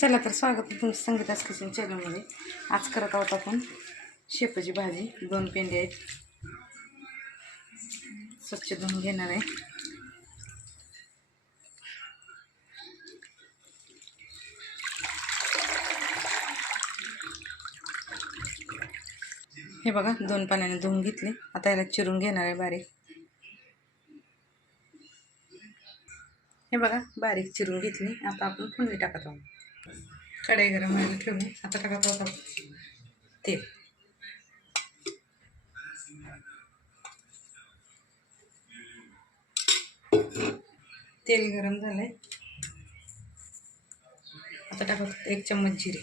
चला तर स्वागत आहे तुमचं संगीतास किचन चॅनलमध्ये. आज करत आहोत आपण शेपूची भाजी. दोन पेंडे आहेत. स्वच्छ धुवून घेणार आहे. हे बघा दोन पाण्याने धुवून घेतले. आता याला चिरून घेणार आहे बारीक. हे बघा बारीक चिरून घेतली. आता आपण फोडणी टाकत आहोत. कढई गरम व्हायला ठेवली. आता टाकत आहोत तेल. तेल गरम झालंय. आता टाकत एक चम्मच जिरे.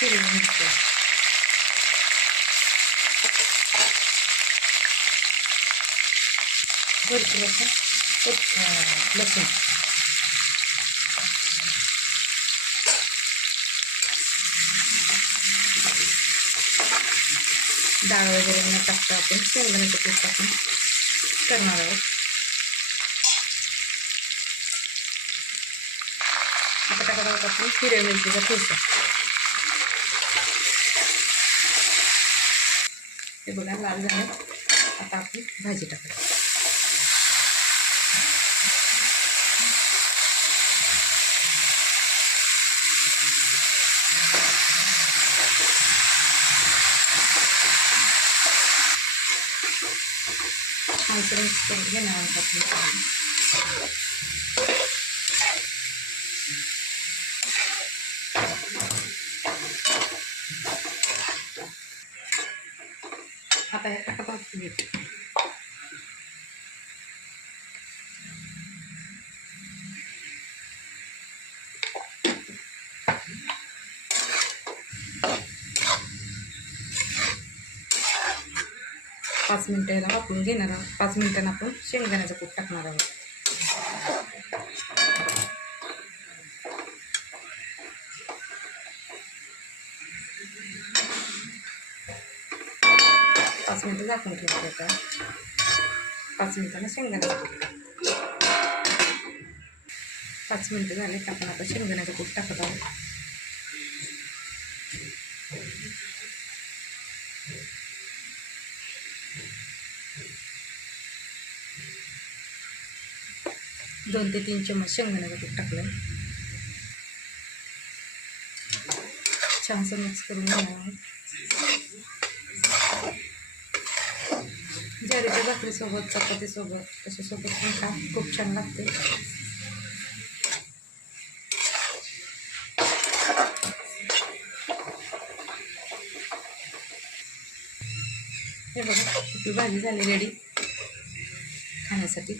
हिरवी मिरची. भरपूर असं लसूण. डाळ वगैरे न टाकता आपण. शेंगदाण्याचं पीठ टाकून करणार आहोत. आता टाकत आहोत आपण हिरव्या मिरचीचा ठेचा. हे बघा लाल झालं. आता आपण भाजी टाकायची छानसं मिक्स करून घेणार आहोत आपण भाजी. आता हे टाकत आहोत मीठ पाच मिनटं याला वापरून घेणार आहोत. पाच मिनटांना आपण शेंगदाण्याचं कूट टाकणार आहोत. पाच मिनटं झाकून ठेवतो आता. पाच मिनटांना शेंगदाण्याचं कूट पाच मिनटं झाले की आपण आता शेंगदाण्याचं कूट टाकत आहोत. दोन ते तीन चम्मच शेंगदाण्याचं पीठ टाकलं छानसं मिक्स करून घेणार आहोत. ज्वारीच्या भाकरीसोबत चपातीसोबत कशासोबत पण खा. खूप छान लागते. हे बघा आपली भाजी झाली रेडी खाण्यासाठी.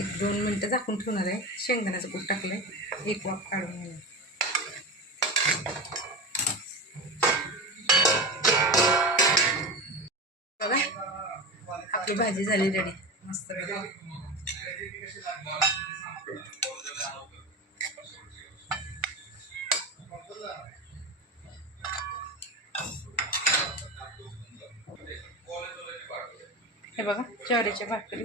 एक दोन मिनटं झाकून ठेवणार आहे. शेंगदाण्याचं कूट आहे एक वाफ काढून घेणार. बघा आपली भाजी झाली रेडी मस्त हे बघा ज्वारीच्या भाकरी.